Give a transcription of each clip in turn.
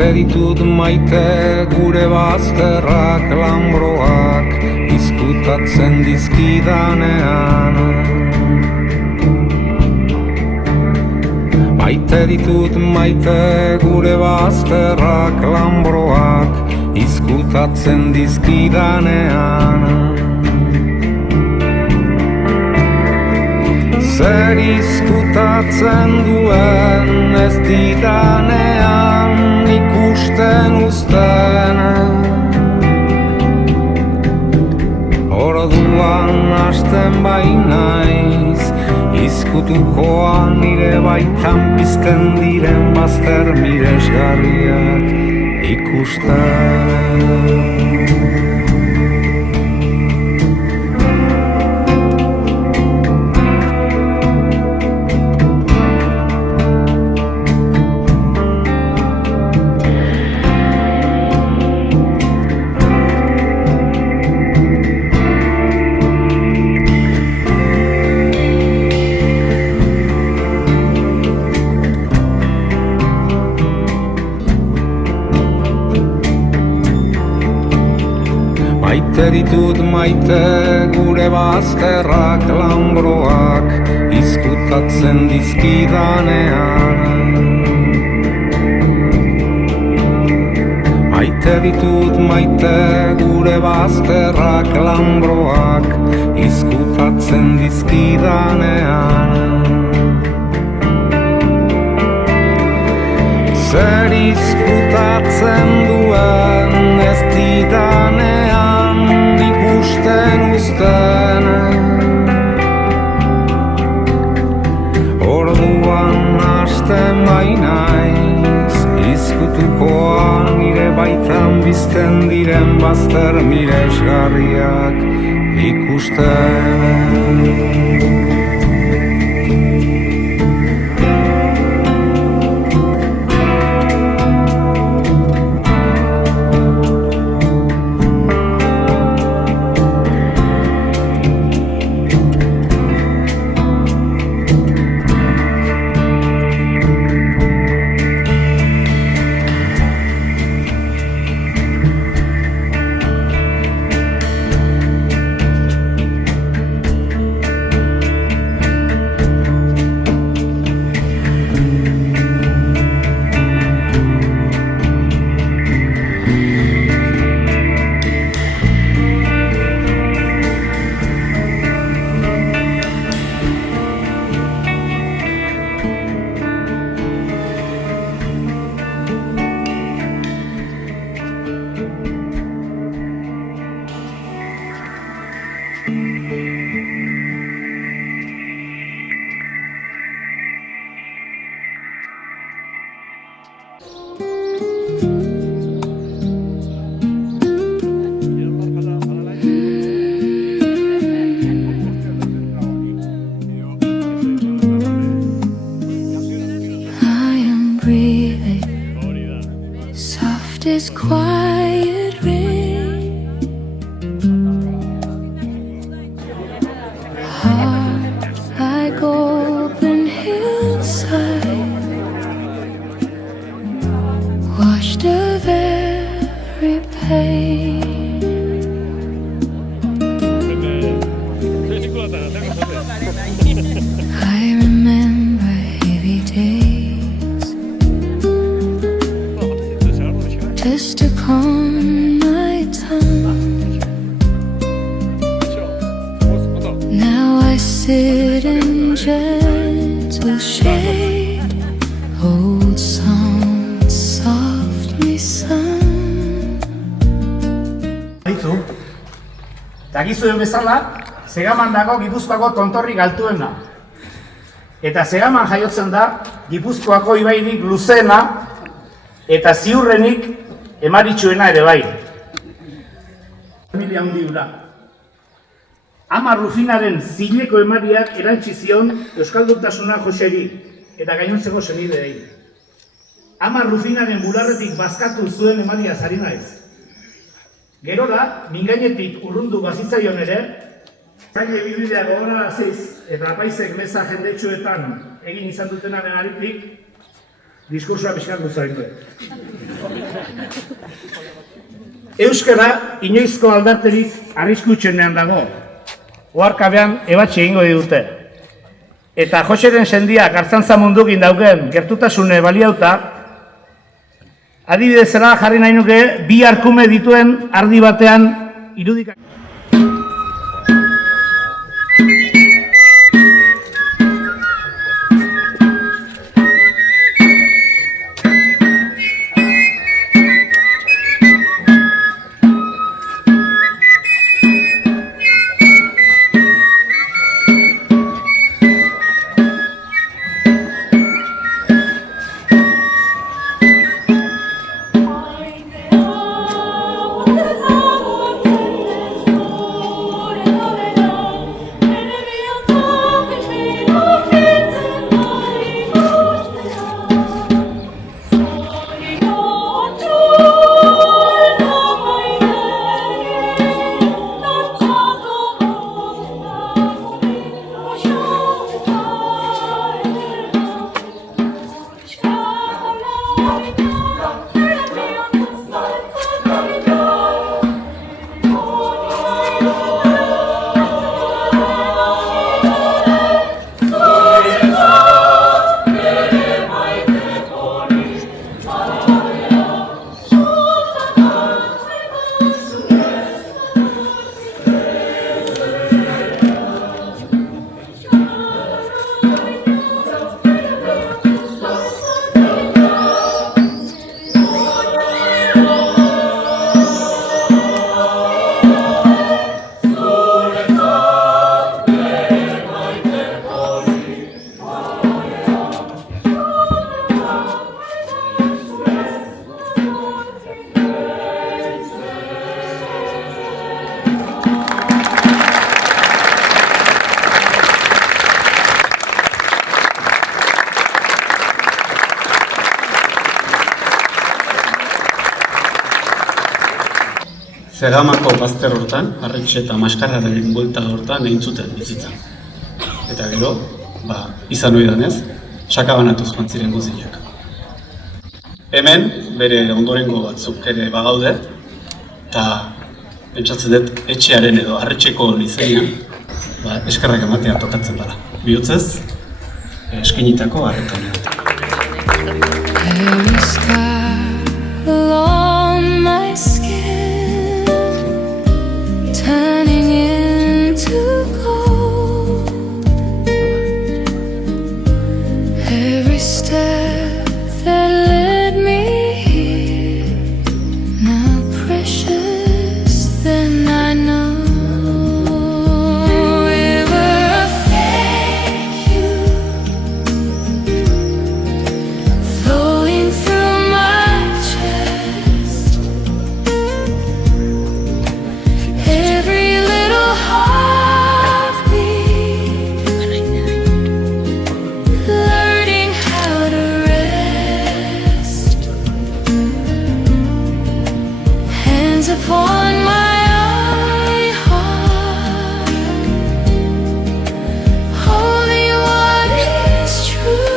Maite ditut maite gure bazterrak lambroak izkutatzen dizkidanean. Maite ditut maite gure bazterrak lambroak izkutatzen dizkidanean. Zer izkutatzen duen ez didanean ikusten uzten. Orduan hasten bainaiz izkutukoan nire baitan pizten diren bazter miresgarriak ikusten. Maite ditut maite gure bazterrak lambroak izkutatzen dizkidanean. Maite ditut maite gure bazterrak lambroak izkutatzen dizkidanean. Zer izkutatzen duen ez didanean ikusten uzten. Orduan hasten bainaiz izkutukoan nire baitan bizten diren bazter miresgarriak ikusten. This quiet rain, heart like open hillside, washed of every pain. I remember heavy days just upon my tongue. Now I sit in gentle shade, old songs softly sung. Dakizuen bezala, Segaman dago Gipuzkoako tontorrik altuena. Eta Segaman jaiotzen da Gipuzkoako ibairik luzeena eta ziurrenik emaritsuena ere bai. Familia handi hura. Ama Rufinaren zileko emariak erantzi zion euskalduntasuna Joseri eta gainontzeko senideei. Ama Rufinaren bularretik bazkatu zuen emariaz ari naiz. Gerora, mingainetik urrundu bazitzaion ere, zaila bibidea gogoraraziz eta apaizek meza jendetsuetan egin izan dutenaren aritik, Diskursoa pixkat luzaindu. Euskara inoizko aldarterik arriskutsuenean dago. Oharkabean ebatxe egingo dute. Eta Joseren sendiak Artzantza mundukin dauken gertutasune baliauta, adibidezela jarri nahi nuke bi arkume dituen ardi batean irudikak. Zegamako bazter hortan, Arretxe eta Maskarraren buelta hortan egin zuten bizitzan. Eta gero, izan ohi danez, sakabanatuz joan ziren guziak. Hemen, bere ondorengo batzuk ere bagaude, eta pentsatzen dut etxearen edo Arretxeko lizeina eskerrak ematea tokatzen dela. Bihotzez, eskenitako arretonean. Turning into gold. Every step that led me here, now precious than I know. River of thank you, flowing through my chest. Every little heartbeat, learning how to rest. Hands upon my heart, holding what is true.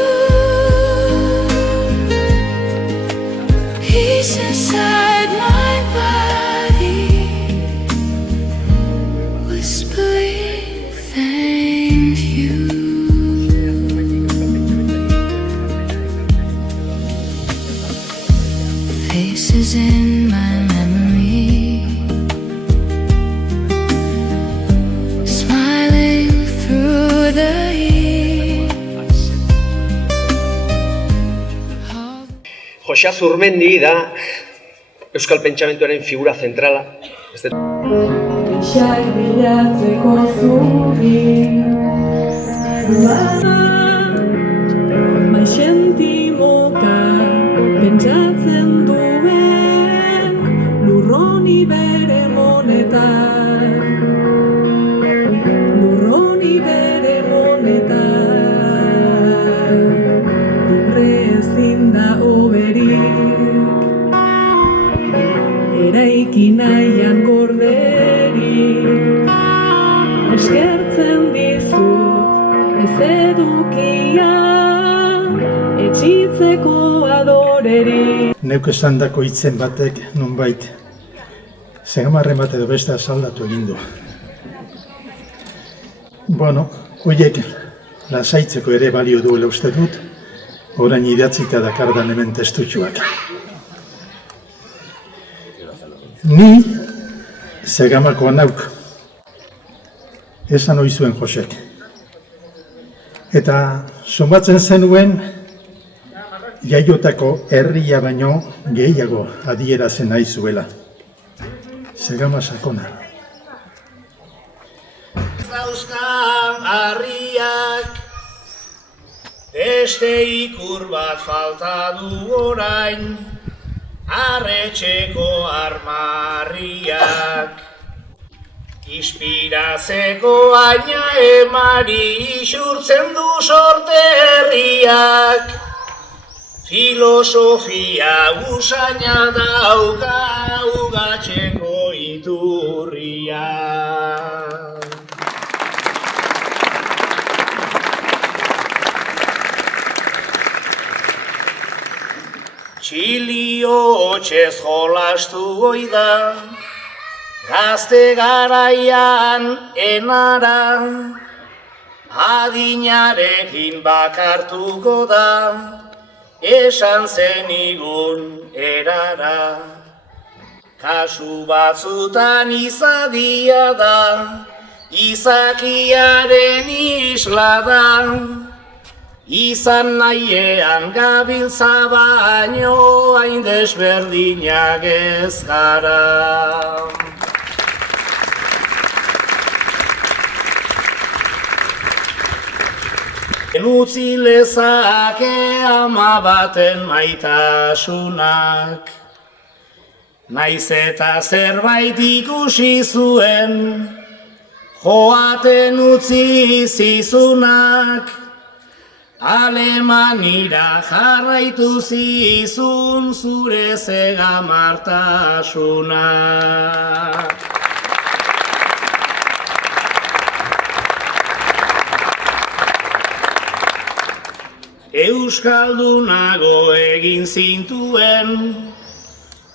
Peace inside my body, whispering thank you. Faces in my memory, smiling through the years. Joxa Zurmendi da Euskal Pentsamentuaren figura zentrala. Pixak bilatzeko zubi Maixentimoka pentsatzen duen Lurroni bere monetan Lurroni bere monetan Libre ezin da oberik Eraiki nahian gorderik Eskertzen dizut ez edukia etxitzeko adorerik. Neuk esandako hitzen batek nonbait segamarren bat edo beste asaldatu egin du. Bueno, horiek lasaitzeko ere balio duela uste dut, orain idatzita dakardan hemen testutxuak. Ni segamakoa nauk, esan ohi zuen Josek. Eta sumatzen zenuen, jaiotako herria baino gehiago adierazen nahi zuela. Segama sakona. Dauzkan harriak, beste ikur bat falta du orain, arretxeko armarriak. Ispirazeko aina emari isurtzen du sorte herriak, filosofia usaina dauka ugatzeko iturria. Txilio hotxez jolastu oida, gazte garaian enara, adinarekin bakartuko da, esan zenigun erara. Kasu batzutan izadia da, izakiaren isla da, izan nahiean gabiltza baino hain desberdinak ez gara. Utzi lezake ama baten maitasunak, naiz eta zerbait ikusi zuen, joaten utzi zizunak, Alemanira jarraitu zizun zure segamartasunak. Euskaldunago egin zintuen,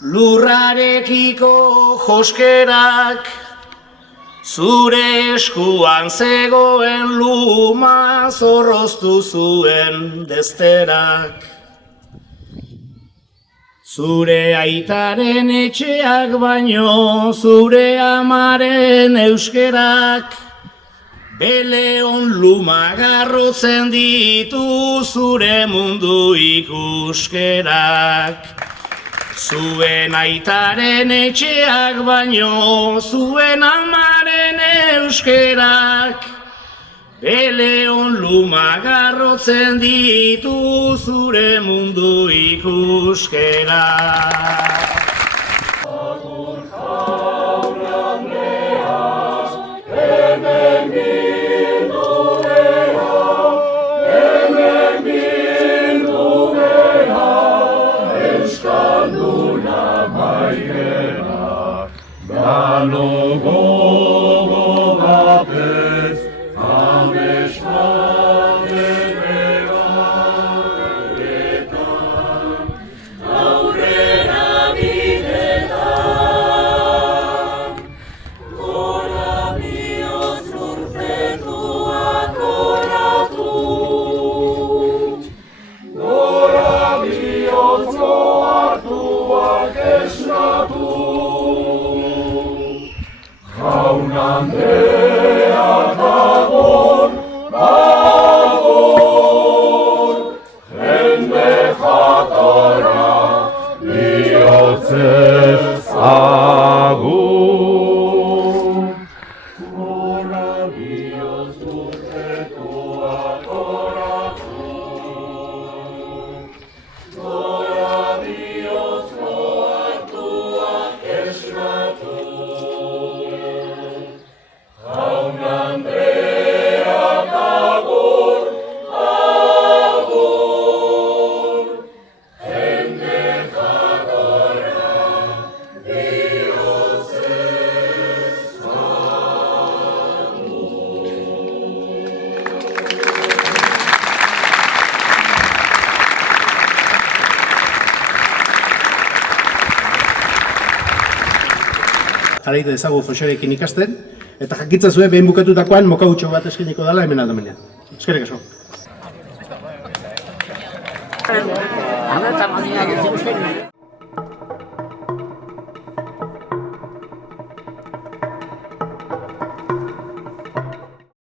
lurrarekiko joskerak, zure eskuan zegoen luma zorroztu zuen desterak. Zure aitaren etxeak baino, zure amaren euskerak, beleon luma garrotzen ditu zure mundu ikuskerak. Zuen aitaren etxeak baino, zuen amaren euskerak, beleon luma garrotzen ditu zure mundu ikuskerak. jarraitu dezagun Joserekin ikasten, eta jakitza zuen behin bukatutakoan mokautxo bat eskeniko dela hemen aldamenean. Eskerrik asko.